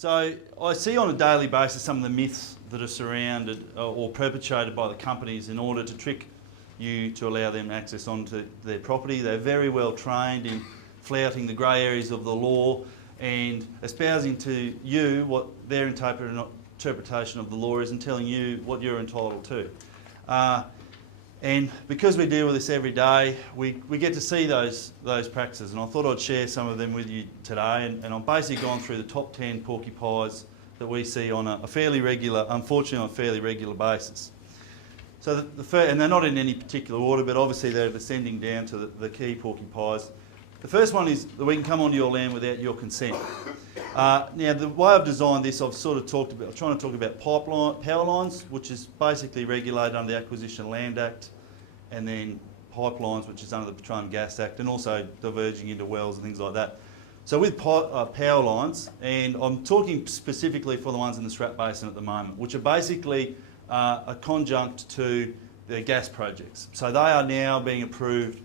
So I see on a daily basis some of the myths that are surrounded or perpetrated by the companies in order to trick you to allow them access onto their property. They're very well trained in flouting the grey areas of the law and espousing to you what their interpretation of the law is and telling you what you're entitled to. And because we deal with this every day, we get to see those practices, and I thought I'd share some of them with you today. And I've basically gone through the top 10 porcupines that we see on a fairly regular, unfortunately on a fairly regular basis. So and they're not in any particular order, but obviously they're descending down to the key porcupines. The first one is that we can come onto your land without your consent. Now, the way I've designed this, I'm trying to talk about power lines, which is basically regulated under the Acquisition of Land Act, and then pipelines, which is under the Petroleum Gas Act, and also diverging into wells and things like that. So with power lines, and I'm talking specifically for the ones in the Strat Basin at the moment, which are basically a conjunct to the gas projects. So they are now being approved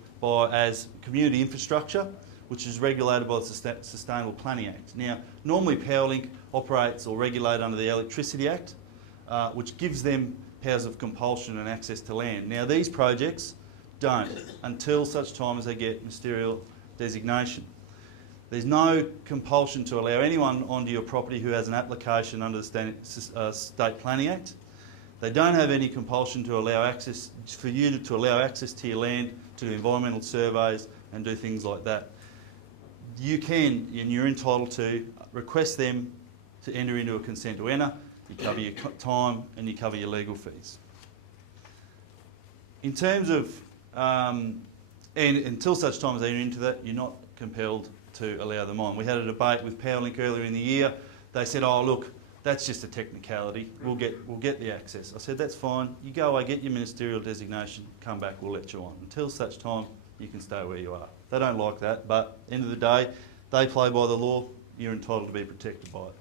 as community infrastructure, which is regulated by the Sustainable Planning Act. Now, normally Powerlink operates or regulated under the Electricity Act, which gives them powers of compulsion and access to land. Now, these projects don't until such time as they get ministerial designation. There's no compulsion to allow anyone onto your property who has an application under the State Planning Act. They don't have any compulsion to allow access for you to allow access to your land, to do environmental surveys and do things like that. You can, and you're entitled to, request them to enter into a consent to enter. You cover your time and you cover your legal fees. In terms of, and until such time as they enter into that, you're not compelled to allow them on. We had a debate with Powerlink earlier in the year. They said, oh look, that's just a technicality. We'll get the access. I said, that's fine. You go away, get your ministerial designation, come back, we'll let you on. Until such time, you can stay where you are. They don't like that, but end of the day, they play by the law. You're entitled to be protected by it.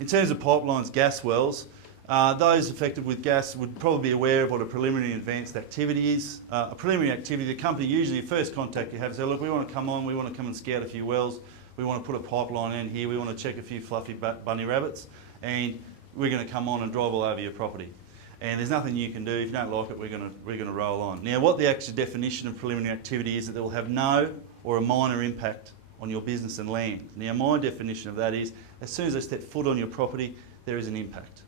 In terms of pipelines, gas wells, those affected with gas would probably be aware of what a preliminary and advanced activity is. A preliminary activity, the company usually, first contact you have, say, look, we want to come on, we want to come and scout a few wells, we want to put a pipeline in here, we want to check a few fluffy bunny rabbits, and we're going to come on and drive all over your property. And there's nothing you can do. If you don't like it, we're going to roll on. Now, what the actual definition of preliminary activity is that it will have no or a minor impact on your business and land. Now, my definition of that is, as soon as they step foot on your property, there is an impact.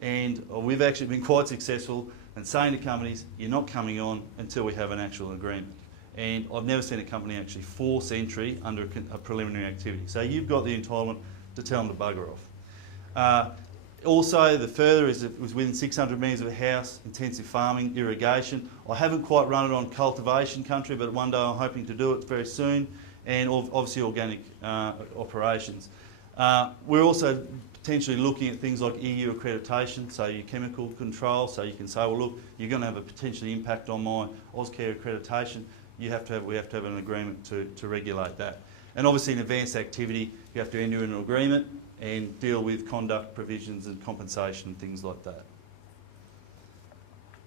And we've actually been quite successful in saying to companies, you're not coming on until we have an actual agreement. And I've never seen a company actually force entry under a preliminary activity. So you've got the entitlement to tell them to bugger off. Also, the further is it was within 600 metres of a house, intensive farming, irrigation. I haven't quite run it on cultivation country, but one day I'm hoping to do it very soon, and obviously organic operations. We're also potentially looking at things like EU accreditation, so your chemical control, so you can say, well look, you're going to have a potential impact on my Auscare accreditation. We have to have an agreement to regulate that. And obviously in advanced activity, you have to enter into an agreement and deal with conduct provisions and compensation and things like that.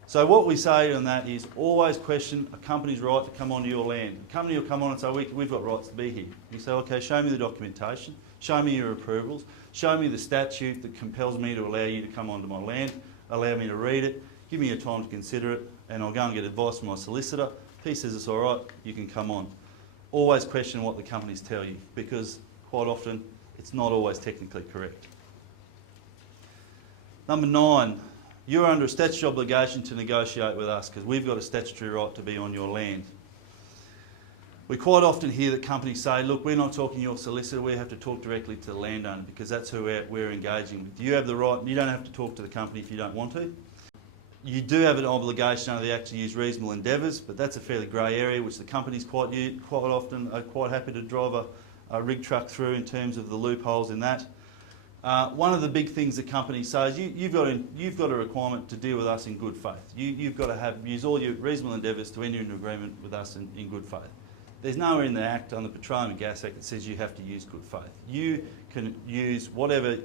So what we say on that is always question a company's right to come onto your land. A company will come on and say, we've got rights to be here. You say, okay, show me the documentation, show me your approvals, show me the statute that compels me to allow you to come onto my land, allow me to read it, give me your time to consider it, and I'll go and get advice from my solicitor. If he says it's all right, you can come on. Always question what the companies tell you, because quite often it's not always technically correct. Number 9, you're under a statutory obligation to negotiate with us because we've got a statutory right to be on your land. We quite often hear that companies say, look, we're not talking to your solicitor, we have to talk directly to the landowner because that's who we're engaging with. You have the right, you don't have to talk to the company if you don't want to. You do have an obligation under the Act to use reasonable endeavours, but that's a fairly grey area which the companies quite often are quite happy to drive a rig truck through in terms of the loopholes in that. One of the big things the company says, you've got a requirement to deal with us in good faith. You've got to use all your reasonable endeavours to enter into agreement with us in good faith. There's nowhere in the Act, on the Petroleum Gas Act, that says you have to use good faith. You can use whatever,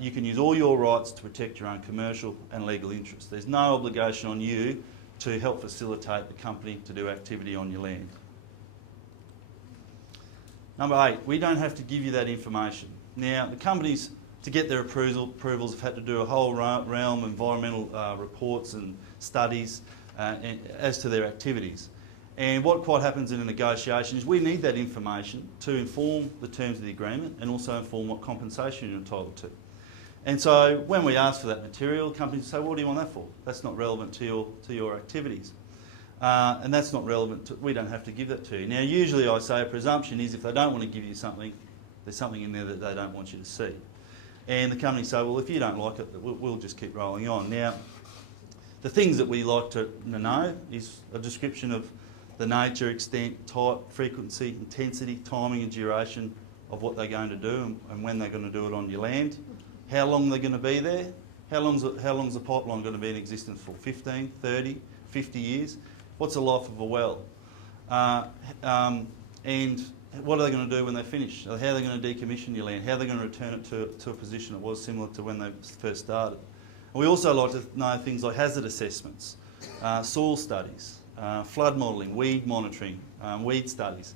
you can use all your rights to protect your own commercial and legal interests. There's no obligation on you to help facilitate the company to do activity on your land. Number 8, we don't have to give you that information. Now, the companies To get their approvals, have had to do a whole realm of environmental reports and studies as to their activities. And what quite happens in a negotiation is we need that information to inform the terms of the agreement and also inform what compensation you're entitled to. And so when we ask for that material, companies say, what do you want that for? That's not relevant to your activities. And that's not relevant to, we don't have to give that to you. Now usually I say a presumption is if they don't want to give you something, there's something in there that they don't want you to see. And the companies say, well, if you don't like it, we'll just keep rolling on. Now, the things that we like to know is a description of the nature, extent, type, frequency, intensity, timing and duration of what they're going to do and when they're going to do it on your land, how long they're going to be there, how long's the pipeline going to be in existence for, 15, 30, 50 years, what's the life of a well, and what are they going to do when they finish, how are they going to decommission your land, how are they going to return it to a position it was similar to when they first started. And we also like to know things like hazard assessments, soil studies, flood modelling, weed monitoring, weed studies,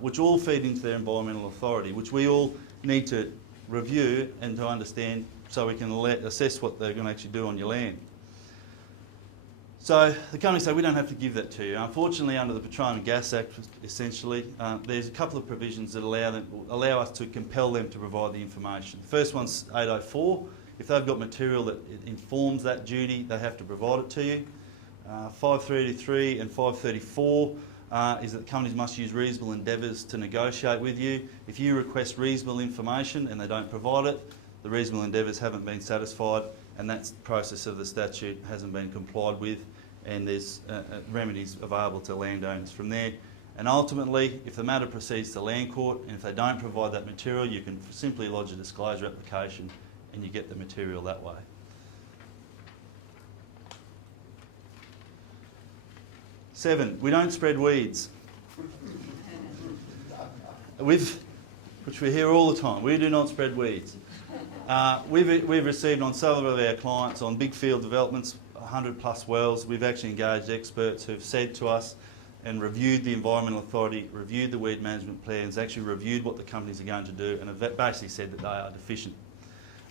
which all feed into their environmental authority, which we all need to review and to understand so we can assess what they're going to actually do on your land. So the companies say we don't have to give that to you. Unfortunately, under the Petroleum Gas Act, essentially, there's a couple of provisions that allow us to compel them to provide the information. The first one's 804. If they've got material that informs that duty, they have to provide it to you. 533 and 534 is that companies must use reasonable endeavours to negotiate with you. If you request reasonable information and they don't provide it, the reasonable endeavours haven't been satisfied and that process of the statute hasn't been complied with, and there's remedies available to landowners from there. And ultimately, if the matter proceeds to land court and if they don't provide that material, you can simply lodge a disclosure application and you get the material that way. Seven, we don't spread weeds. Which we hear all the time. We do not spread weeds. We've received on several of our clients on big field developments, 100 plus wells, we've actually engaged experts who've said to us and reviewed the Environmental Authority, reviewed the weed management plans, actually reviewed what the companies are going to do and have basically said that they are deficient.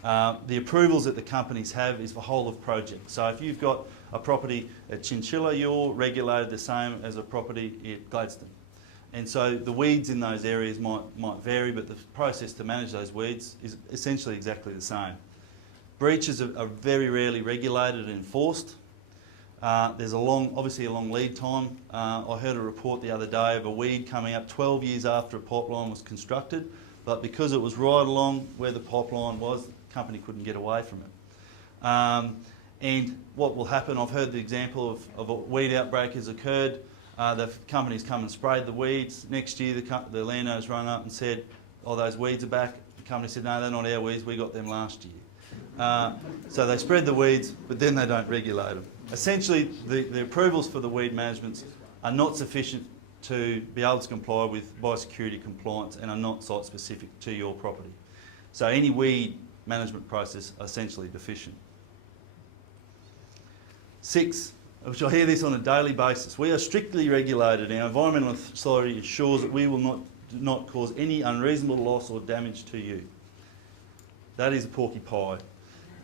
The approvals that the companies have is for whole of project. So if you've got a property at Chinchilla, you're regulated the same as a property at Gladstone. And so the weeds in those areas might vary, but the process to manage those weeds is essentially exactly the same. Breaches are very rarely regulated and enforced. There's obviously a long lead time. I heard a report the other day of a weed coming up 12 years after a pipeline was constructed, but because it was right along where the pipeline was, the company couldn't get away from it. And what will happen, I've heard the example of a weed outbreak has occurred. The company's come and sprayed the weeds. Next year the landowners rang up and said, oh, those weeds are back. The company said, no, they're not our weeds, we got them last year. So they spread the weeds, but then they don't regulate them. Essentially, the approvals for the weed management are not sufficient to be able to comply with biosecurity compliance and are not site specific to your property. So any weed management process are essentially deficient. 6, which I hear this on a daily basis, we are strictly regulated. Our environmental authority ensures that we will not cause any unreasonable loss or damage to you. That is a porky pie.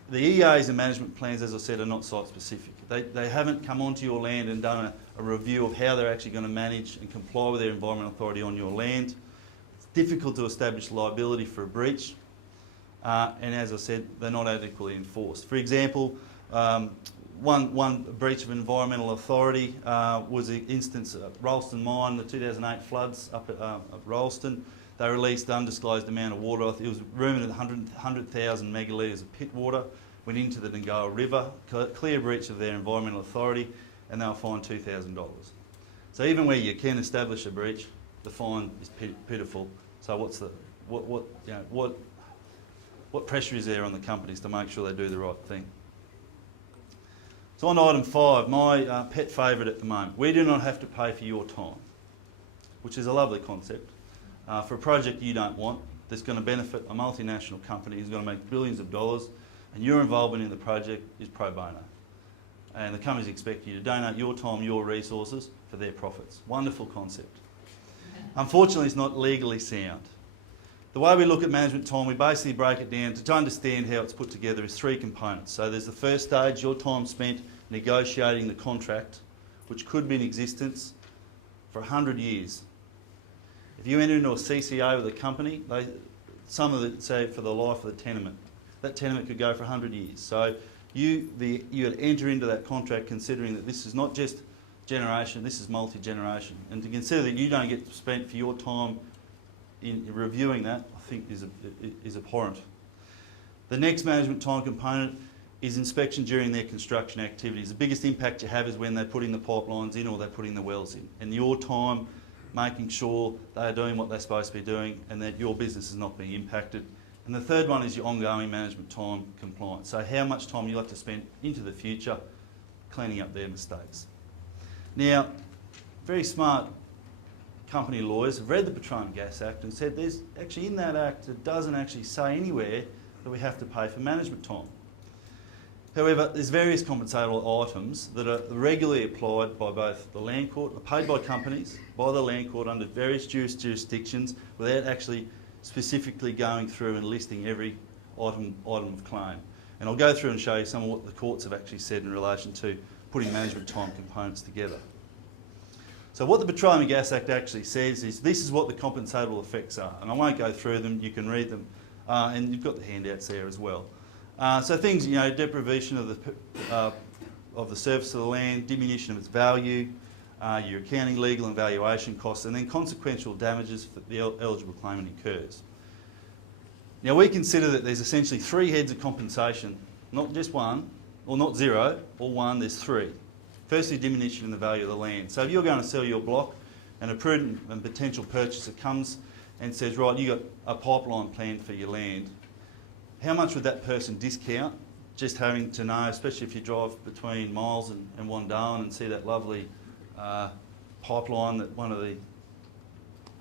The EAs and management plans, as I said, are not site specific. They haven't come onto your land and done a review of how they're actually going to manage and comply with their environmental authority on your land. It's difficult to establish liability for a breach. And as I said, they're not adequately enforced. For example, one breach of environmental authority was an instance at Rolleston Mine, the 2008 floods up at Rolleston. They released undisclosed amount of water. It was rumoured that 100,000 megalitres of pit water went into the Nagoa River, clear breach of their environmental authority, and they were fined $2,000. So even where you can establish a breach, the fine is pitiful. So what pressure is there on the companies to make sure they do the right thing? So on to item 5, my pet favourite at the moment. We do not have to pay for your time, which is a lovely concept. For a project you don't want, that's going to benefit a multinational company who's going to make billions of dollars, and your involvement in the project is pro bono. And the companies expect you to donate your time, your resources for their profits. Wonderful concept. Unfortunately, it's not legally sound. The way we look at management time, we basically break it down to understand how it's put together is three components. So there's the first stage, your time spent negotiating the contract, which could be in existence for 100 years. If you enter into a CCA with a company, some of it say for the life of the tenement. That tenement could go for 100 years. So you would enter into that contract considering that this is not just generation, this is multi-generation. And to consider that you don't get spent for your time in reviewing that, I think is abhorrent. The next management time component is inspection during their construction activities. The biggest impact you have is when they're putting the pipelines in or they're putting the wells in. And your time making sure they are doing what they're supposed to be doing and that your business is not being impacted. And the third one is your ongoing management time compliance. So how much time you'll have to spend into the future cleaning up their mistakes. Now, very smart company lawyers have read the Petroleum Gas Act and said there's actually in that act, it doesn't actually say anywhere that we have to pay for management time. However, there's various compensatable items that are regularly applied by both the Land Court, paid by companies, by the Land Court under various jurisdictions without actually specifically going through and listing every item of claim. And I'll go through and show you some of what the courts have actually said in relation to putting management time components together. So what the Petroleum Gas Act actually says is this is what the compensatable effects are. And I won't go through them, you can read them. And you've got the handouts there as well. So things, deprivation of the surface of the land, diminution of its value, your accounting, legal and valuation costs, and then consequential damages for the eligible claimant incurs. Now we consider that there's essentially three heads of compensation, not just one, or not zero, or one, there's three. Firstly, diminution in the value of the land. So if you're going to sell your block and a prudent and potential purchaser comes and says, right, you've got a pipeline planned for your land, how much would that person discount just having to know, especially if you drive between Miles and Wandarwin and see that lovely pipeline that one of the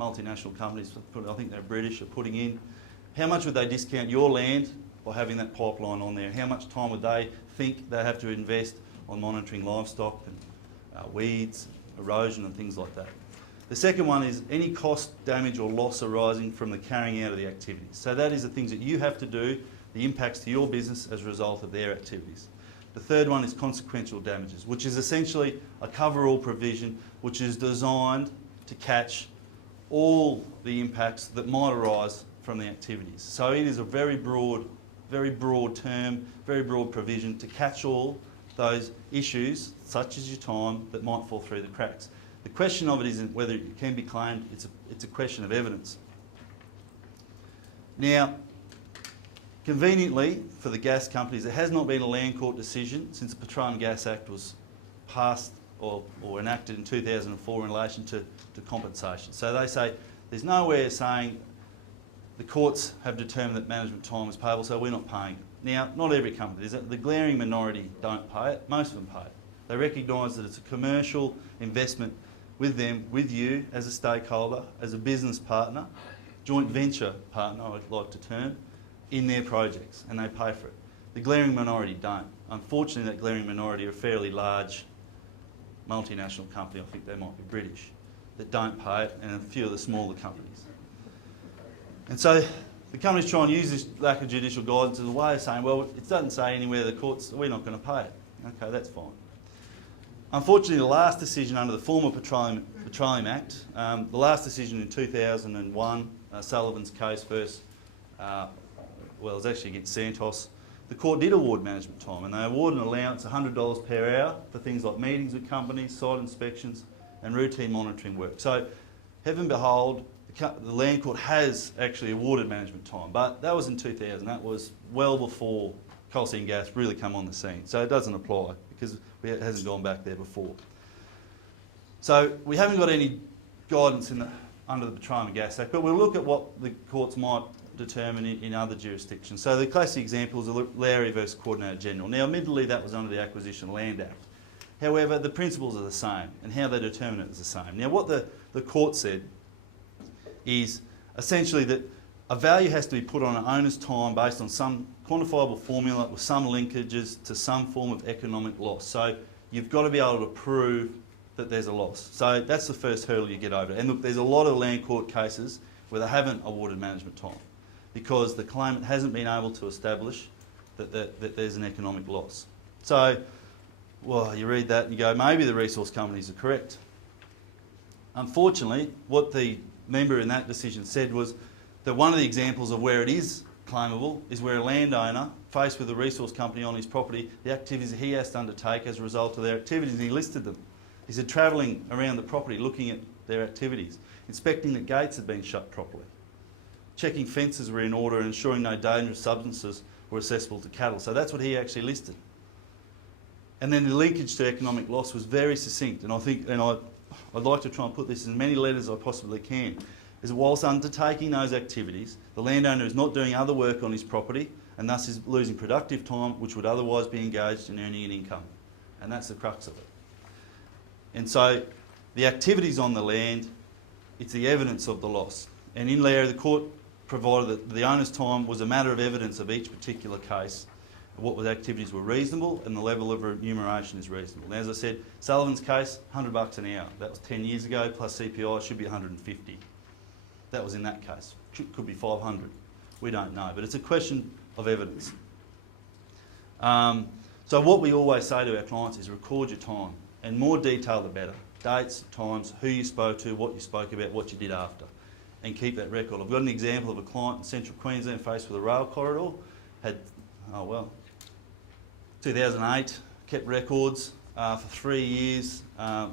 multinational companies, I think they're British, are putting in. How much would they discount your land by having that pipeline on there? How much time would they think they have to invest on monitoring livestock and weeds, erosion and things like that? The second one is any cost, damage or loss arising from the carrying out of the activities. So that is the things that you have to do, the impacts to your business as a result of their activities. The third one is consequential damages, which is essentially a cover-all provision which is designed to catch all the impacts that might arise from the activities. So it is a very broad term, very broad provision to catch all those issues, such as your time, that might fall through the cracks. The question of it isn't whether it can be claimed, it's a question of evidence. Now, conveniently for the gas companies, there has not been a Land Court decision since the Petroleum Gas Act was passed or enacted in 2004 in relation to compensation. So they say there's nowhere saying the courts have determined that management time is payable, so we're not paying it. Now, not every company, the glaring minority don't pay it, most of them pay it. They recognise that it's a commercial investment with them, with you as a stakeholder, as a business partner, joint venture partner, I'd like to term, in their projects, and they pay for it. The glaring minority don't. Unfortunately, that glaring minority are a fairly large multinational company, I think they might be British, that don't pay it, and a few of the smaller companies. And so the companies try and use this lack of judicial guidance as a way of saying, well, it doesn't say anywhere the courts, we're not going to pay it. Okay, that's fine. Unfortunately, the last decision under the former Petroleum Act, the last decision in 2001, Sullivan's case versus, well, it was actually against Santos, the court did award management time, and they awarded an allowance of $100 per hour for things like meetings with companies, site inspections and routine monitoring work. So, heaven behold, the Land Court has actually awarded management time, but that was in 2000. That was well before coal seam gas really come on the scene. So it doesn't apply because it hasn't gone back there before. So we haven't got any guidance under the Petroleum Gas Act, but we'll look at what the courts might determine in other jurisdictions. So the classic example is the Lowry versus Coordinator General. Now, admittedly, that was under the Acquisition Land Act. However, the principles are the same, and how they determine it is the same. Now, what the court said is essentially that a value has to be put on an owner's time based on some quantifiable formula with some linkages to some form of economic loss. So you've got to be able to prove that there's a loss. So that's the first hurdle you get over. And look, there's a lot of Land Court cases where they haven't awarded management time because the claimant hasn't been able to establish that there's an economic loss. So, well, you read that and you go, maybe the resource companies are correct. Unfortunately, what the member in that decision said was that one of the examples of where it is claimable is where a landowner, faced with a resource company on his property, the activities he has to undertake as a result of their activities, and he listed them. He said travelling around the property, looking at their activities, inspecting that gates had been shut properly, checking fences were in order and ensuring no dangerous substances were accessible to cattle. So that's what he actually listed. And then the linkage to economic loss was very succinct, and I think, and I'd like to try and put this in as many letters as I possibly can, is that whilst undertaking those activities, the landowner is not doing other work on his property and thus is losing productive time which would otherwise be engaged in earning an income. And that's the crux of it. And so the activities on the land, it's the evidence of the loss. And in Lehrer, the court provided that the owner's time was a matter of evidence of each particular case, what the activities were reasonable and the level of remuneration is reasonable. Now, as I said, Sullivan's case, $100 an hour. That was 10 years ago, plus CPI, should be 150. That was in that case. Could be 500. We don't know, but it's a question of evidence. So what we always say to our clients is record your time, and more detail the better. Dates, times, who you spoke to, what you spoke about, what you did after, and keep that record. I've got an example of a client in central Queensland faced with a rail corridor, had, 2008, kept records for 3 years,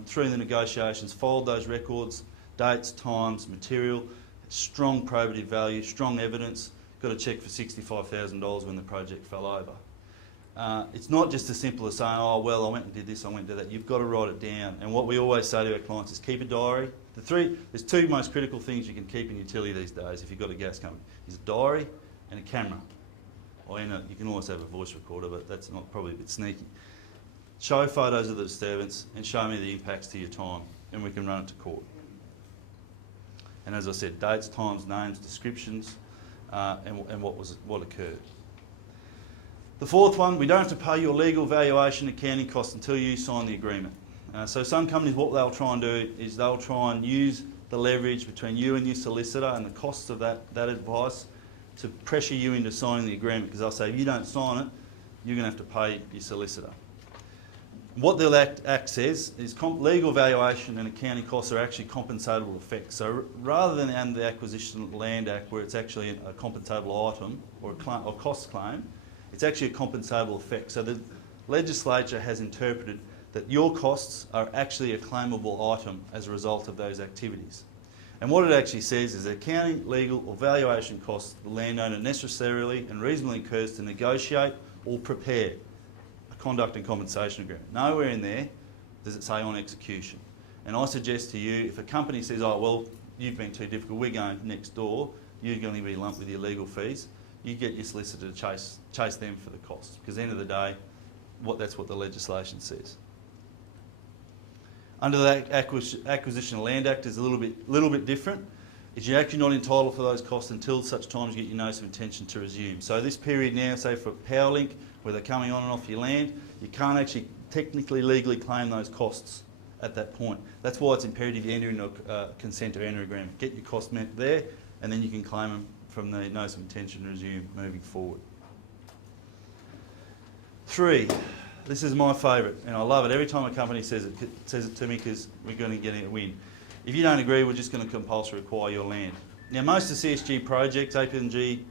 through the negotiations, followed those records, dates, times, material, strong probative value, strong evidence, got a cheque for $65,000 when the project fell over. It's not just as simple as saying, oh, well, I went and did this, I went and did that. You've got to write it down. And what we always say to our clients is keep a diary. There's two most critical things you can keep in utility these days if you've got a gas company, is a diary and a camera. Or you can always have a voice recorder, but that's not probably a bit sneaky. Show photos of the disturbance and show me the impacts to your time, and we can run it to court. And as I said, dates, times, names, descriptions, and what occurred. The fourth one, we don't have to pay your legal valuation accounting costs until you sign the agreement. So some companies, what they'll try and do is they'll try and use the leverage between you and your solicitor and the costs of that advice to pressure you into signing the agreement, because they'll say if you don't sign it, you're going to have to pay your solicitor. What the Act says is legal valuation and accounting costs are actually compensatable effects. So rather than under the Acquisition of Land Act, where it's actually a compensable item or a cost claim, it's actually a compensable effect. So the legislature has interpreted that your costs are actually a claimable item as a result of those activities. And what it actually says is that accounting, legal or valuation costs the landowner necessarily and reasonably incurs to negotiate or prepare a conduct and compensation agreement. Nowhere in there does it say on execution. And I suggest to you, if a company says, oh, well, you've been too difficult, we're going next door, you're going to be lumped with your legal fees, you get your solicitor to chase them for the costs. Because at the end of the day, that's what the legislation says. Under the Acquisition of Land Act is a little bit different. Is you're actually not entitled for those costs until such time as you get your notice of intention to resume. So this period now, say for Powerlink, where they're coming on and off your land, you can't actually technically legally claim those costs at that point. That's why it's imperative you enter into a consent to enter agreement. Get your costs met there, and then you can claim them from the notice of intention to resume moving forward. 3. This is my favourite, and I love it. Every time a company says it to me, because we're going to get a win. If you don't agree, we're just going to compulsory acquire your land. Now, most of the CSG projects, APLNG,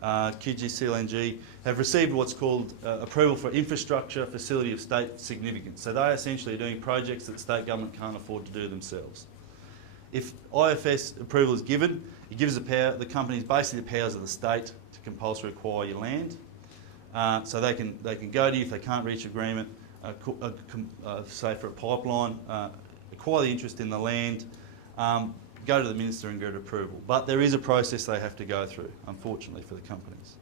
KIDG, CLNG, have received what's called approval for infrastructure facility of state significance. So they essentially are doing projects that the state government can't afford to do themselves. If IFS approval is given, it gives the companies basically the powers of the state to compulsory acquire your land. So they can go to you if they can't reach agreement, say for a pipeline, acquire the interest in the land, go to the minister and get approval. But there is a process they have to go through, unfortunately, for the companies.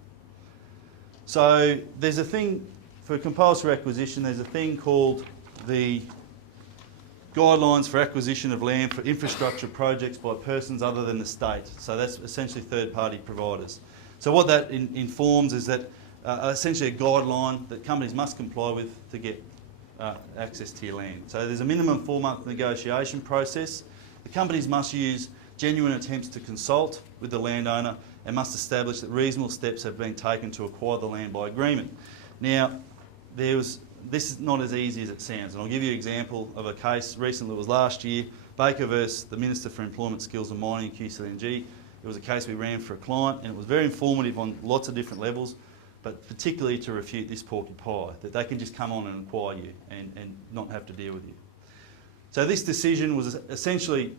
So there's a thing, for compulsory acquisition, there's a thing called the Guidelines for Acquisition of Land for Infrastructure Projects by Persons Other than the State. So that's essentially third-party providers. So what that informs is that essentially a guideline that companies must comply with to get access to your land. So there's a minimum 4-month negotiation process. The companies must use genuine attempts to consult with the landowner and must establish that reasonable steps have been taken to acquire the land by agreement. Now, this is not as easy as it sounds, and I'll give you an example of a case recently. It was last year, Baker versus the Minister for Employment, Skills and Mining, QCLNG. It was a case we ran for a client, and it was very informative on lots of different levels, but particularly to refute this porky pie, that they can just come on and acquire you and not have to deal with you. So this decision was essentially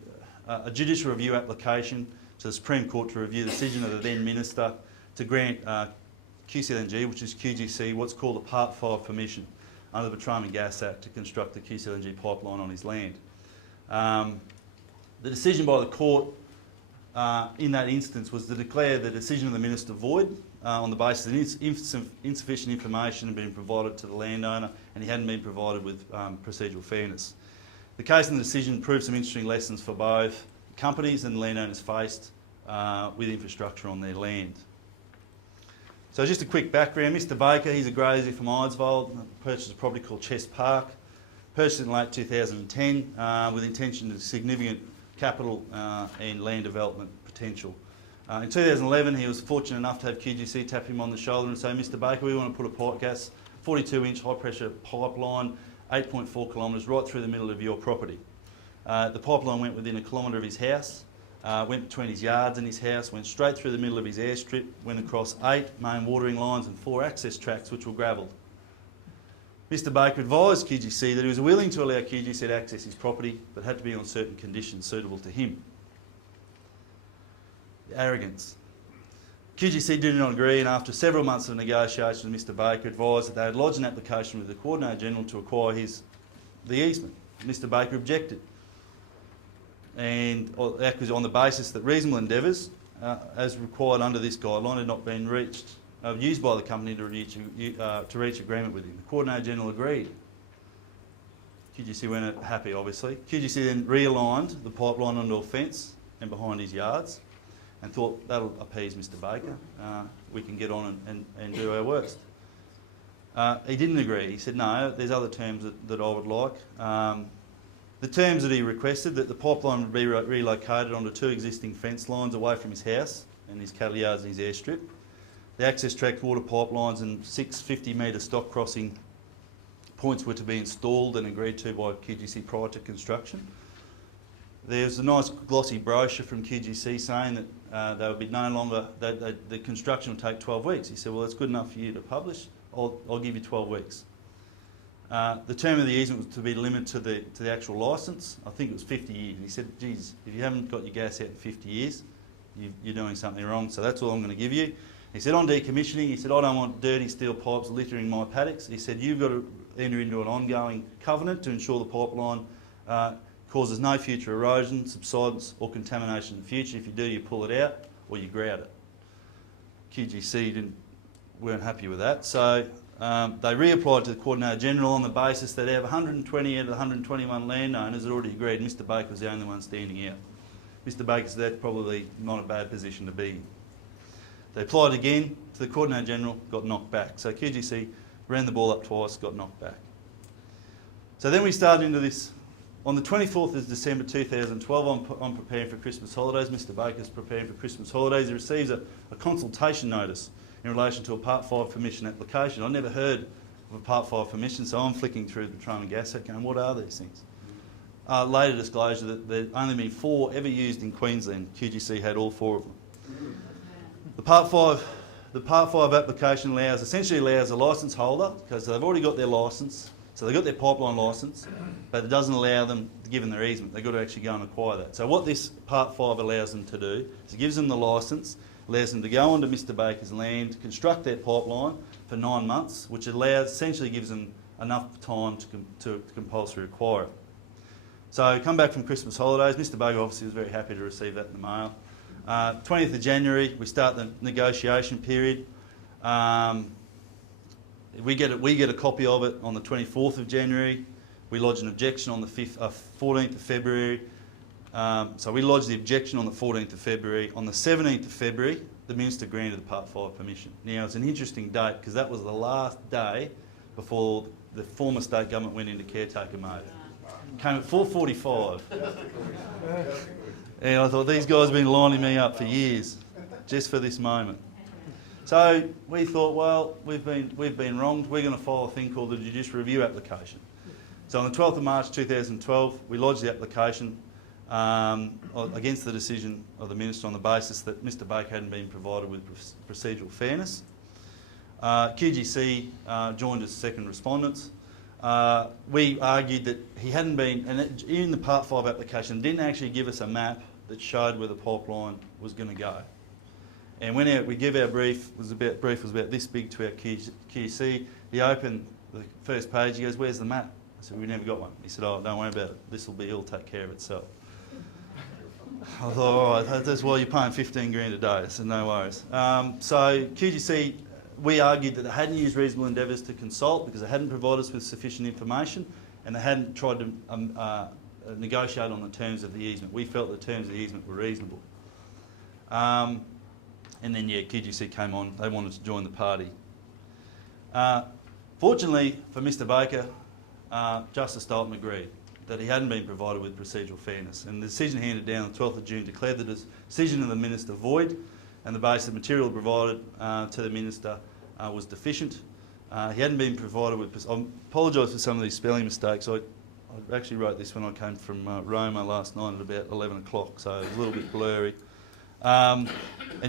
a judicial review application to the Supreme Court to review the decision of the then Minister to grant QCLNG, which is QGC, what's called a Part 5 permission under the Petroleum Gas Act to construct the QCLNG pipeline on his land. The decision by the court in that instance was to declare the decision of the Minister void on the basis that insufficient information had been provided to the landowner and he hadn't been provided with procedural fairness. The case and the decision proved some interesting lessons for both companies and landowners faced with infrastructure on their land. So just a quick background, Mr Baker, he's a grazier from Eidsvold, purchased a property called Chess Park, purchased it in late 2010 with intention of significant capital and land development potential. In 2011 he was fortunate enough to have QGC tap him on the shoulder and say, Mr Baker, we want to put a pipe gas 42-inch high pressure pipeline 8.4 kilometres right through the middle of your property. The pipeline went within a kilometre of his house, went between his yards and his house, went straight through the middle of his airstrip, went across 8 main watering lines and 4 access tracks which were gravelled. Mr Baker advised QGC that he was willing to allow QGC to access his property but had to be on certain conditions suitable to him. Arrogance. QGC did not agree, and after several months of negotiation with Mr Baker advised that they had lodged an application with the Coordinator-General to acquire the easement. Mr Baker objected, and that was on the basis that reasonable endeavours, as required under this guideline, had not been used by the company to reach agreement with him. The Coordinator-General agreed. QGC weren't happy, obviously. QGC then realigned the pipeline onto a fence and behind his yards and thought, that'll appease Mr Baker, we can get on and do our worst. He didn't agree. He said, no, there's other terms that I would like. The terms that he requested, that the pipeline would be relocated onto 2 existing fence lines away from his house and his cattle yards and his airstrip. The access track, water pipelines and 6 50-metre stock crossing points were to be installed and agreed to by QGC prior to construction. There's a nice glossy brochure from QGC saying that they would be no longer, that the construction would take 12 weeks. He said, well, that's good enough for you to publish. I'll give you 12 weeks. The term of the easement was to be limited to the actual licence. I think it was 50 years. And he said, geez, if you haven't got your gas out in 50 years, you're doing something wrong, so that's all I'm going to give you. He said, on decommissioning, he said, I don't want dirty steel pipes littering my paddocks. He said, you've got to enter into an ongoing covenant to ensure the pipeline causes no future erosion, subsidence or contamination in the future. If you do, you pull it out or you grout it. QGC weren't happy with that, so they reapplied to the Coordinator-General on the basis that out of 120 out of the 121 landowners had already agreed Mr Baker was the only one standing out. Mr Baker said that's probably not a bad position to be in. They applied again to the Coordinator-General, got knocked back. So QGC ran the ball up twice, got knocked back. So then we started into this. On the 24th of December 2012, I'm preparing for Christmas holidays. Mr Baker's preparing for Christmas holidays. He receives a consultation notice in relation to a Part 5 permission application. I'd never heard of a Part 5 permission, so I'm flicking through the Petroleum Gas Act going, what are these things? Later disclosure that there'd only been 4 ever used in Queensland. QGC had all 4 of them. The Part 5 application essentially allows a licence holder, because they've already got their licence, so they've got their pipeline licence, but it doesn't allow them, given their easement, they've got to actually go and acquire that. So what this Part 5 allows them to do is it gives them the licence, allows them to go onto Mr Baker's land, construct their pipeline for 9 months, which essentially gives them enough time to compulsory acquire it. So come back from Christmas holidays. Mr Baker obviously was very happy to receive that in the mail. 20th of January, we start the negotiation period. We get a copy of it on the 24th of January. We lodge an objection on the 14th of February. So we lodged the objection on the 14th of February. On the 17th of February, the Minister granted the Part 5 permission. Now, it's an interesting date because that was the last day before the former state government went into caretaker mode. Came at 4:45. And I thought, these guys have been lining me up for years, just for this moment. So we thought, well, we've been wronged. We're going to file a thing called the Judicial Review application. So on the 12th of March 2012, we lodged the application against the decision of the Minister on the basis that Mr Baker hadn't been provided with procedural fairness. QGC joined as second respondents. We argued that he hadn't been, and in the Part 5 application, didn't actually give us a map that showed where the pipeline was going to go. And when we give our brief, was about this big to our QC. He opened the first page. He goes, "Where's the map?" I said, "We never got one." He said, "Oh, don't worry about it. It'll take care of itself." I thought, all right, that's why you're paying 15 grand a day. I said, no worries. So QGC, we argued that they hadn't used reasonable endeavours to consult because they hadn't provided us with sufficient information and they hadn't tried to negotiate on the terms of the easement. We felt the terms of the easement were reasonable. And then, yeah, QGC came on. They wanted to join the party. Fortunately for Mr Baker, Justice Dalton agreed that he hadn't been provided with procedural fairness, and the decision handed down on the 12th of June declared the decision of the Minister void and the base of material provided to the Minister was deficient. He hadn't been provided with... I apologise for some of these spelling mistakes. I actually wrote this when I came from Roma last night at about 11 o'clock, so it was a little bit blurry. And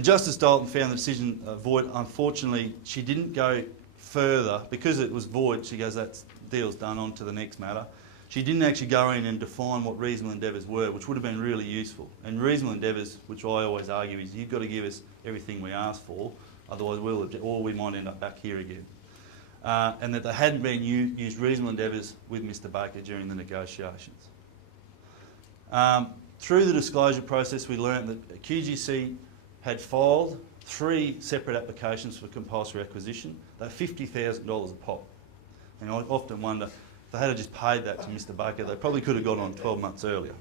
Justice Dalton found the decision void. Unfortunately, she didn't go further. Because it was void, she goes, that deal's done, on to the next matter. She didn't actually go in and define what reasonable endeavours were, which would have been really useful. And reasonable endeavours, which I always argue, is you've got to give us everything we ask for, otherwise we'll object, or we might end up back here again. And that they hadn't been used reasonable endeavours with Mr Baker during the negotiations. Through the disclosure process, we learnt that QGC had filed 3 separate applications for compulsory acquisition. They're $50,000 a pop. And I often wonder, if they had just paid that to Mr Baker, they probably could have got on 12 months earlier.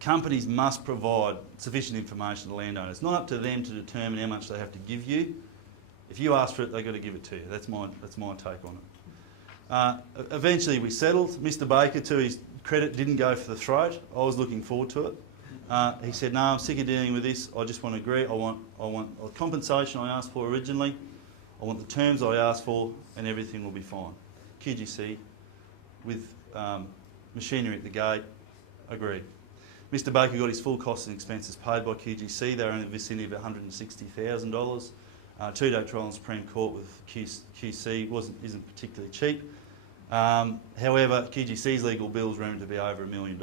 Companies must provide sufficient information to landowners. It's not up to them to determine how much they have to give you. If you ask for it, they've got to give it to you. That's my take on it. Eventually we settled. Mr Baker, to his credit, didn't go for the throat. I was looking forward to it. He said, "No, I'm sick of dealing with this. I just want to agree. I want the compensation I asked for originally. I want the terms I asked for, and everything will be fine." QGC, with machinery at the gate, agreed. Mr Baker got his full costs and expenses paid by QGC. They were in the vicinity of $160,000. 2-day trial in Supreme Court with QC isn't particularly cheap. However, QGC's legal bills rumored to be over $1 million.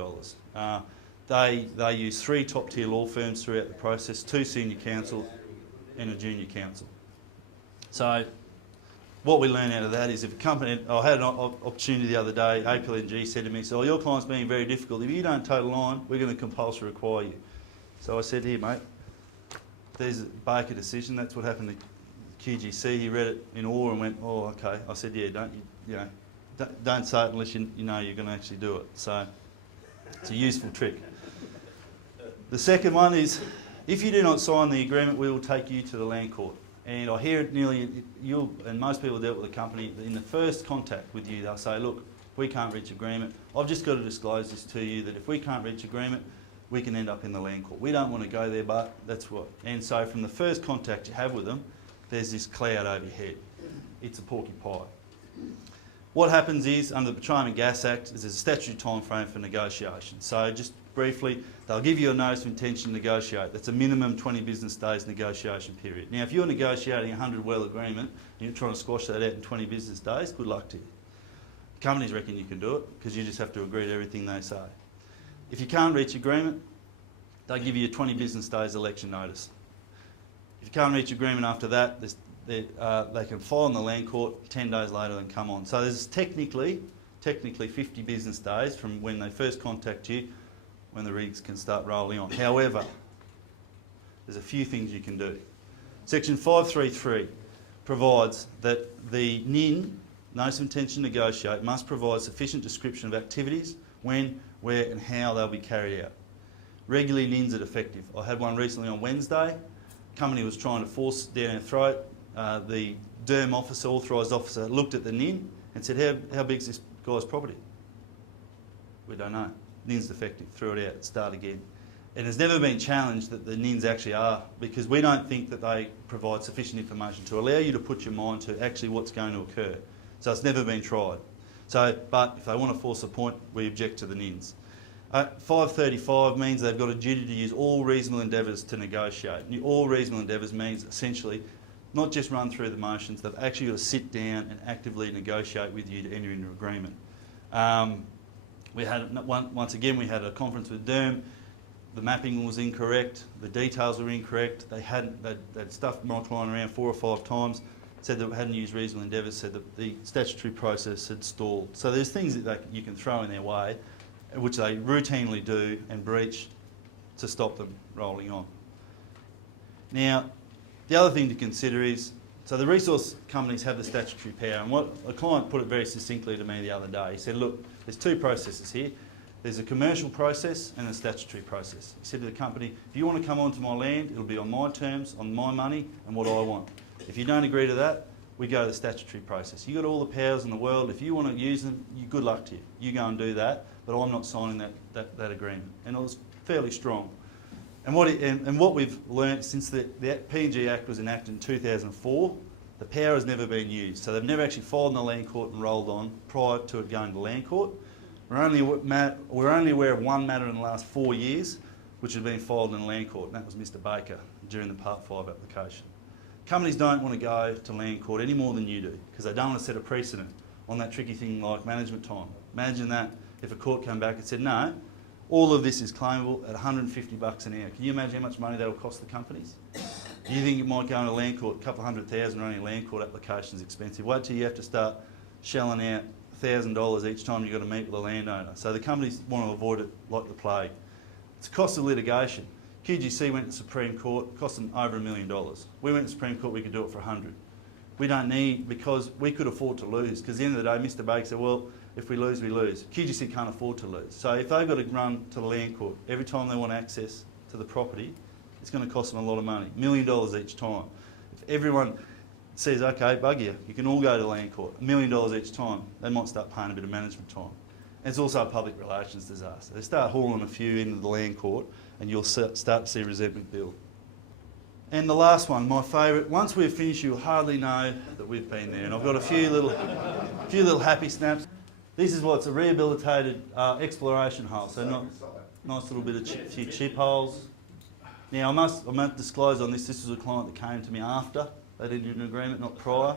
They used 3 top-tier law firms throughout the process, 2 senior counsel and a junior counsel. So what we learn out of that is if a company... I had an opportunity the other day, APLNG said to me, "So your client's being very difficult. If you don't toe the line, we're going to compulsory require you." So I said, "Here, mate, there's a Baker decision. That's what happened to QGC." He read it in awe and went, "Oh, okay." I said, "Yeah, don't say it unless you know you're going to actually do it." So it's a useful trick. The second one is, if you do not sign the agreement, we will take you to the land court. And I hear it and most people dealt with a company, in the first contact with you, they'll say, "Look, we can't reach agreement. I've just got to disclose this to you, that if we can't reach agreement, we can end up in the land court. We don't want to go there, but that's what." And so from the first contact you have with them, there's this cloud over your head. It's a porky pie. What happens is, under the Petroleum Gas Act, there's a statutory time frame for negotiation. So just briefly, they'll give you a notice of intention to negotiate. That's a minimum 20 business days negotiation period. Now, if you're negotiating a 100-well agreement and you're trying to squash that out in 20 business days, good luck to you. Companies reckon you can do it because you just have to agree to everything they say. If you can't reach agreement, they give you a 20 business days election notice. If you can't reach agreement after that, they can file in the land court. 10 days later, then come on. So there's technically 50 business days from when they first contact you, when the rigs can start rolling on. However, there's a few things you can do. Section 533 provides that the NIN, notice of intention to negotiate, must provide sufficient description of activities, when, where and how they'll be carried out. Regularly, NINs are defective. I had one recently on Wednesday. Company was trying to force it down our throat. The DERM officer, authorised officer, looked at the NIN and said, how big's this guy's property? We don't know. NIN's defective, threw it out, start again. And it's never been challenged that the NINs actually are, because we don't think that they provide sufficient information to allow you to put your mind to actually what's going to occur. So it's never been tried. So, but if they want to force a point, we object to the NINs. 535 means they've got a duty to use all reasonable endeavours to negotiate. And all reasonable endeavours means essentially not just run through the motions, they've actually got to sit down and actively negotiate with you to enter into agreement. We had once again we had a conference with Derm. The mapping was incorrect, the details were incorrect. They'd stuffed my client around 4 or 5 times. Said that we hadn't used reasonable endeavours. Said that the statutory process had stalled. So there's things that you can throw in their way, which they routinely do and breach to stop them rolling on. Now, the other thing to consider is, so the resource companies have the statutory power, and what a client put it very succinctly to me the other day. He said, look, there's 2 processes here. There's a commercial process and a statutory process. He said to the company, if you want to come onto my land, it'll be on my terms, on my money, and what I want. If you don't agree to that, we go to the statutory process. You've got all the powers in the world. If you want to use them, good luck to you. You go and do that, but I'm not signing that agreement. And it was fairly strong. And what we've learnt since the PNG Act was enacted in 2004, the power has never been used. So they've never actually filed in the land court and rolled on prior to it going to land court. We're only aware of one matter in the last 4 years, which had been filed in land court, and that was Mr. Baker during the Part 5 application. Companies don't want to go to land court any more than you do, because they don't want to set a precedent on that tricky thing like management time. Imagine that if a court came back and said, no, all of this is claimable at $150 an hour. Can you imagine how much money that will cost the companies? Do you think it might go into land court, a couple of $100,000 running a land court application is expensive? Wait till you have to start shelling out $1,000 each time you've got to meet with a landowner. So the companies want to avoid it like the plague. It's a cost of litigation. QGC went to Supreme Court, it cost them over $1 million. We went to Supreme Court, we could do it for 100. We don't need, because we could afford to lose, because at the end of the day, Mr. Baker said, well, if we lose, we lose. QGC can't afford to lose. So if they've got to run to the land court every time they want access to the property, it's going to cost them a lot of money, $1 million each time. If everyone says, okay, bug you can all go to land court, $1 million each time, they might start paying a bit of management time. And it's also a public relations disaster. They start hauling a few into the land court and you'll start to see resentment build. And the last one, my favourite, once we've finished you'll hardly know that we've been there. And I've got a few little happy snaps. This is what's a rehabilitated exploration hole, so not nice little bit of few chip holes. Now I must disclose on this was a client that came to me after they did an agreement, not prior.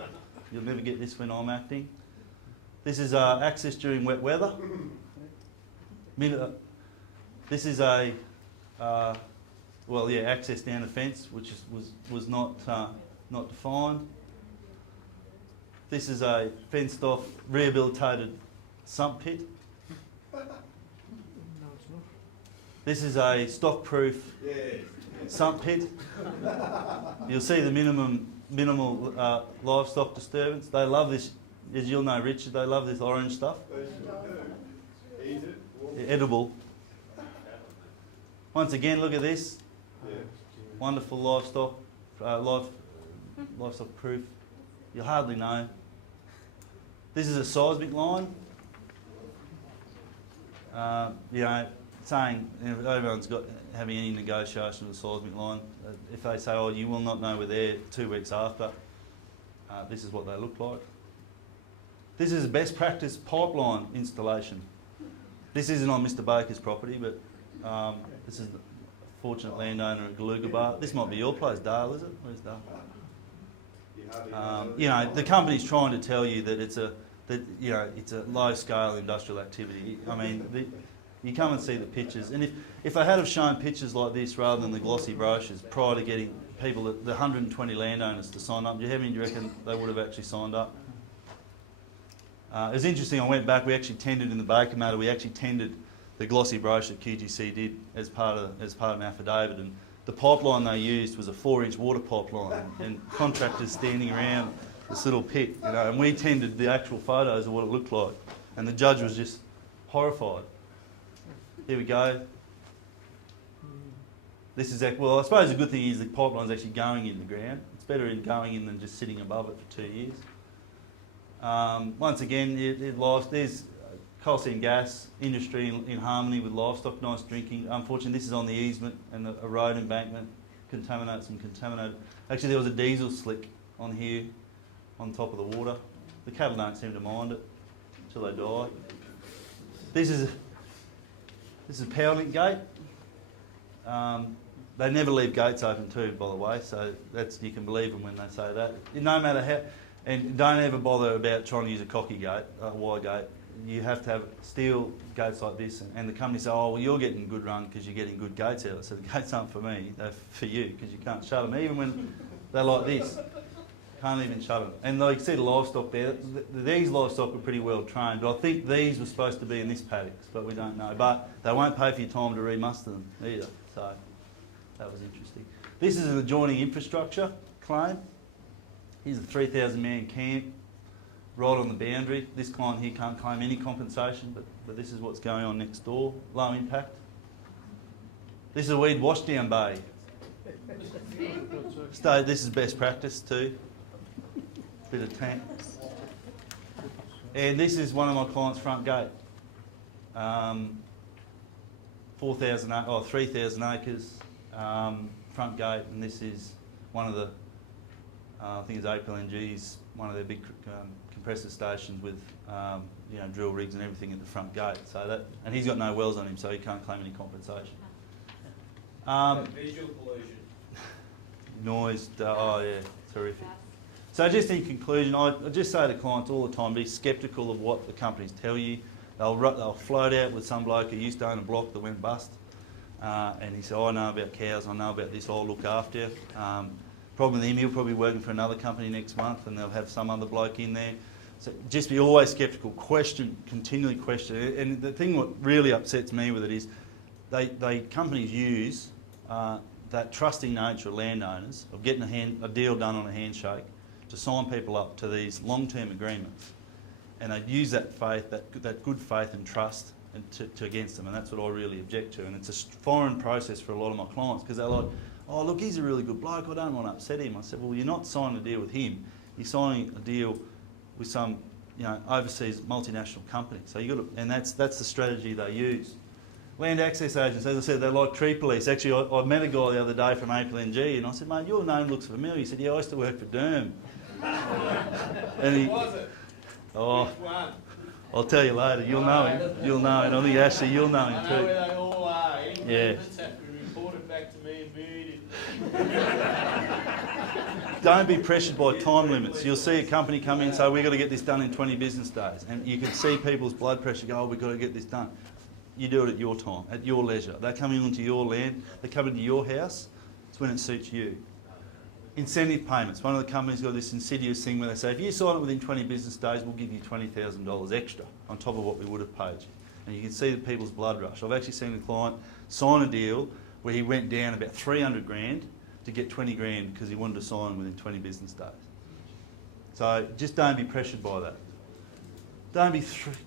You'll never get this when I'm acting. This is access during wet weather. This is access down a fence, which was not defined. This is a fenced off, rehabilitated sump pit. This is a stock-proof sump pit. You'll see the minimal livestock disturbance. They love this, as you'll know, Richard, they love this orange stuff. Edible. Once again, look at this. Wonderful livestock, livestock proof. You'll hardly know. This is a seismic line. Saying everyone's got having any negotiation with a seismic line. If they say, oh, you will not know we're there 2 weeks after, this is what they look like. This is a best practice pipeline installation. This isn't on Mr. Baker's property, but this is the fortunate landowner at Galuga. This might be your place, Dale, is it? Where's Dale? The company's trying to tell you that it's a low-scale industrial activity. I mean, you come and see the pictures, and if I had have shown pictures like this rather than the glossy brochures prior to getting people, the 120 landowners to sign up, how many do you reckon they would have actually signed up? It was interesting, I went back, we actually tendered in the Baker matter, we actually tendered the glossy brochure that QGC did as part of an affidavit, and the pipeline they used was a 4-inch water pipeline, and contractors standing around this little pit, and we tendered the actual photos of what it looked like, and the judge was just horrified. Here we go. This is, well, I suppose the good thing is the pipeline's actually going in the ground. It's better in going in than just sitting above it for 2 years. Once again, it lost. There's coal seam gas industry in harmony with livestock, nice drinking. Unfortunately, this is on the easement and a road embankment contaminates and contaminated. Actually, there was a diesel slick on here on top of the water. The cattle don't seem to mind it until they die. This is a Powerlink gate. They never leave gates open too, by the way, so you can believe them when they say that. No matter how, and don't ever bother about trying to use a cocky gate, a wire gate. You have to have steel gates like this, and the company say, oh, well, you're getting a good run because you're getting good gates out. So the gates aren't for me, they're for you, because you can't shut them, even when they're like this. Can't even shut them. And like you see the livestock there, these livestock were pretty well trained, but I think these were supposed to be in this paddock, but we don't know. But they won't pay for your time to remuster them either, so that was interesting. This is an adjoining infrastructure claim. Here's a 3,000 man camp right on the boundary. This client here can't claim any compensation, but this is what's going on next door. Low impact. This is a weed washdown bay. This is best practice too. Bit of tank. And this is one of my clients' front gate. 3,000 acres, front gate, and this is one of the, I think it's APLNG's, one of their big compressor stations with drill rigs and everything at the front gate. So that, and he's got no wells on him, so he can't claim any compensation. Visual pollution. Noise, oh yeah, terrific. So just in conclusion, I just say to clients all the time, be sceptical of what the companies tell you. They'll float out with some bloke who used to own a block that went bust, and he said, oh, I know about cows, I know about this, I'll look after you. Problem with him, he'll probably be working for another company next month and they'll have some other bloke in there. So just be always sceptical, question, continually question. And the thing what really upsets me with it is companies use that trusting nature of landowners, of getting a deal done on a handshake, to sign people up to these long-term agreements, and they use that faith, that good faith and trust, to against them, and that's what I really object to. And it's a foreign process for a lot of my clients because they're like, oh look, he's a really good bloke, I don't want to upset him. I said, well, you're not signing a deal with him, you're signing a deal with some overseas multinational company. So you got to, and that's the strategy they use. Land access agents, as I said, they're like tree police. Actually, I met a guy the other day from APLNG and I said, mate, your name looks familiar. He said, yeah, I used to work for Derm. And he, was it? Oh, Which one? I'll tell you later. You'll know him. You'll know him. I think Ashley, you'll know him I know too. where they all are. Any Yeah. movements have to be reported back to me immediately. Don't be pressured by time limits. You'll see a company come in and say, we've got to get this done in 20 business days. And you can see people's blood pressure go, oh, we've got to get this done. You do it at your time, at your leisure. They're coming onto your land, they come into your house, it's when it suits you. Incentive payments. One of the companies got this insidious thing where they say, if you sign it within 20 business days, we'll give you $20,000 extra on top of what we would have paid you. And you can see the people's blood rush. I've actually seen a client sign a deal where he went down about 300 grand to get 20 grand because he wanted to sign within 20 business days. So just don't be pressured by that. Don't be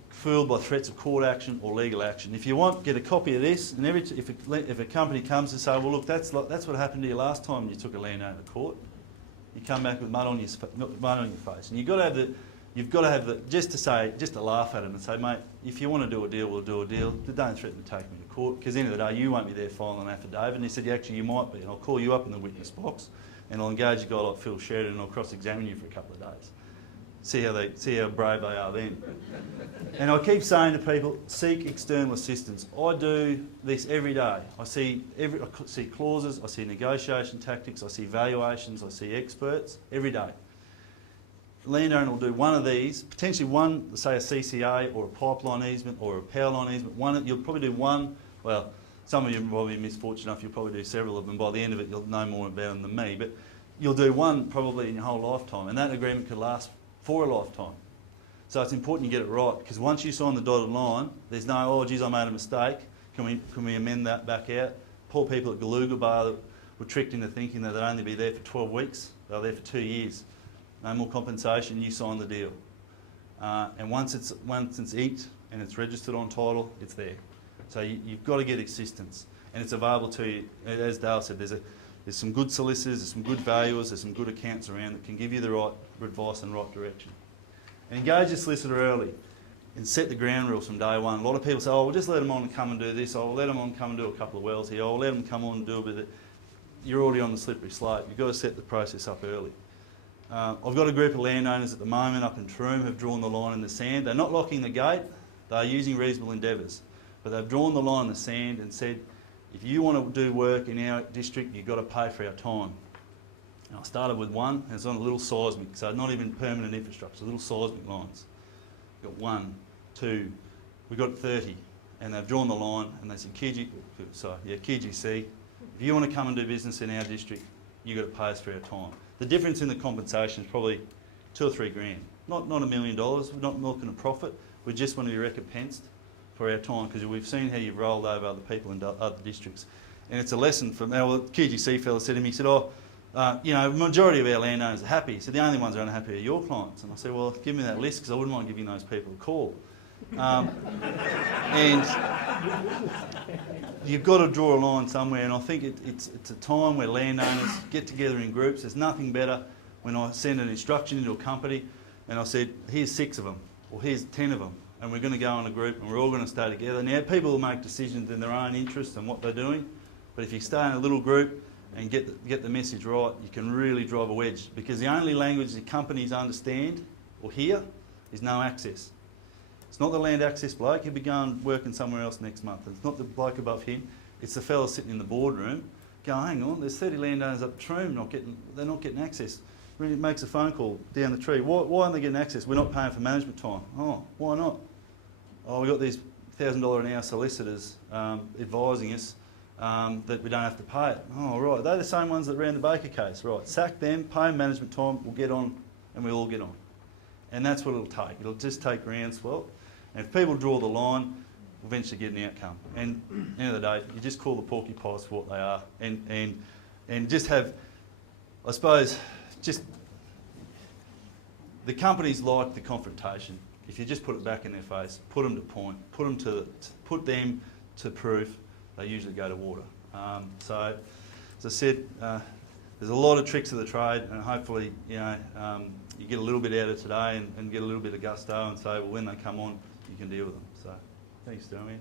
fooled by threats of court action or legal action. If you want, get a copy of this, and if a company comes and say, well look, that's what happened to you last time you took a landowner to court, you come back with mud on your face. And you've got to have the, just to laugh at them and say, mate, if you want to do a deal, we'll do a deal. Don't threaten to take me to court, because at the end of the day, you won't be there filing an affidavit. And he said, yeah, actually, you might be, and I'll call you up in the witness box, and I'll engage a guy like Phil Sheridan, and I'll cross-examine you for a couple of days. See how brave they are then. And I keep saying to people, seek external assistance. I do this every day. I see clauses, I see negotiation tactics, I see valuations, I see experts every day. Landowner will do one of these, potentially one, say a CCA or a pipeline easement or a power line easement. You'll probably do one, well, some of you will probably be misfortunate enough, you'll probably do several of them. By the end of it, you'll know more about them than me, but you'll do one probably in your whole lifetime, and that agreement could last for a lifetime. So it's important you get it right, because once you sign the dotted line, there's no, oh geez, I made a mistake, can we amend that back out? Poor people at Galuga Bar that were tricked into thinking that they'd only be there for 12 weeks, they were there for 2 years. No more compensation, you sign the deal. And once it's inked and it's registered on title, it's there. So you've got to get assistance, and it's available to you. As Dale said, there's some good solicitors, there's some good valuers, there's some good accounts around that can give you the right advice and right direction. And engage your solicitor early. and set the ground rules from day one. A lot of people say, oh, we'll just let them on and come and do this. Oh, we'll let them on and come and do a couple of wells here. Oh, we'll let them come on and do a bit of it. You're already on the slippery slope. You've got to set the process up early. I've got a group of landowners at the moment up in Troom who've drawn the line in the sand. They're not locking the gate. They're using reasonable endeavours. But they've drawn the line in the sand and said, if you want to do work in our district, you've got to pay for our time. And I started with one, and it's on a little seismic, so not even permanent infrastructure, little seismic lines. We've got 1, 2, we've got 30, and they've drawn the line, and they said, KGC, if you want to come and do business in our district, you've got to pay us for our time. The difference in the compensation is probably 2 or 3 grand. Not $1 million, we're not looking at profit, we just want to be recompensed for our time, because we've seen how you've rolled over other people in other districts. And it's a lesson from our QGC fella said to me, he said, the majority of our landowners are happy. He said, the only ones that are unhappy are your clients. And I said, well, give me that list, because I wouldn't mind giving those people a call. And you've got to draw a line somewhere, and I think it's a time where landowners get together in groups. There's nothing better when I send an instruction into a company and I said, here's 6 of them, or here's 10 of them, and we're going to go in a group and we're all going to stay together. Now, people will make decisions in their own interest and what they're doing, but if you stay in a little group and get the message right, you can really drive a wedge, because the only language the companies understand or hear is no access. It's not the land access bloke, he'll be going working somewhere else next month. It's not the bloke above him, it's the fella sitting in the boardroom going, hang on, there's 30 landowners up the Troom, they're not getting access. Really makes a phone call down the tree. Why aren't they getting access? We're not paying for management time. Oh, why not? Oh, we've got these $1,000 an hour solicitors advising us that we don't have to pay it. Oh, right, they're the same ones that ran the Baker case. Right, sack them, pay them management time, we'll get on, and we'll all get on. And that's what it'll take. It'll just take groundswell. And if people draw the line, we'll eventually get an outcome. And at the end of the day, you just call the porcupines for what they are. And just have, I suppose, just the companies like the confrontation. If you just put it back in their face, put them to point, put them to proof, they usually go to water. So, as I said, there's a lot of tricks of the trade, and hopefully, you get a little bit out of today and get a little bit of gusto and say, well, when they come on, you can deal with them. So, thanks, Damian.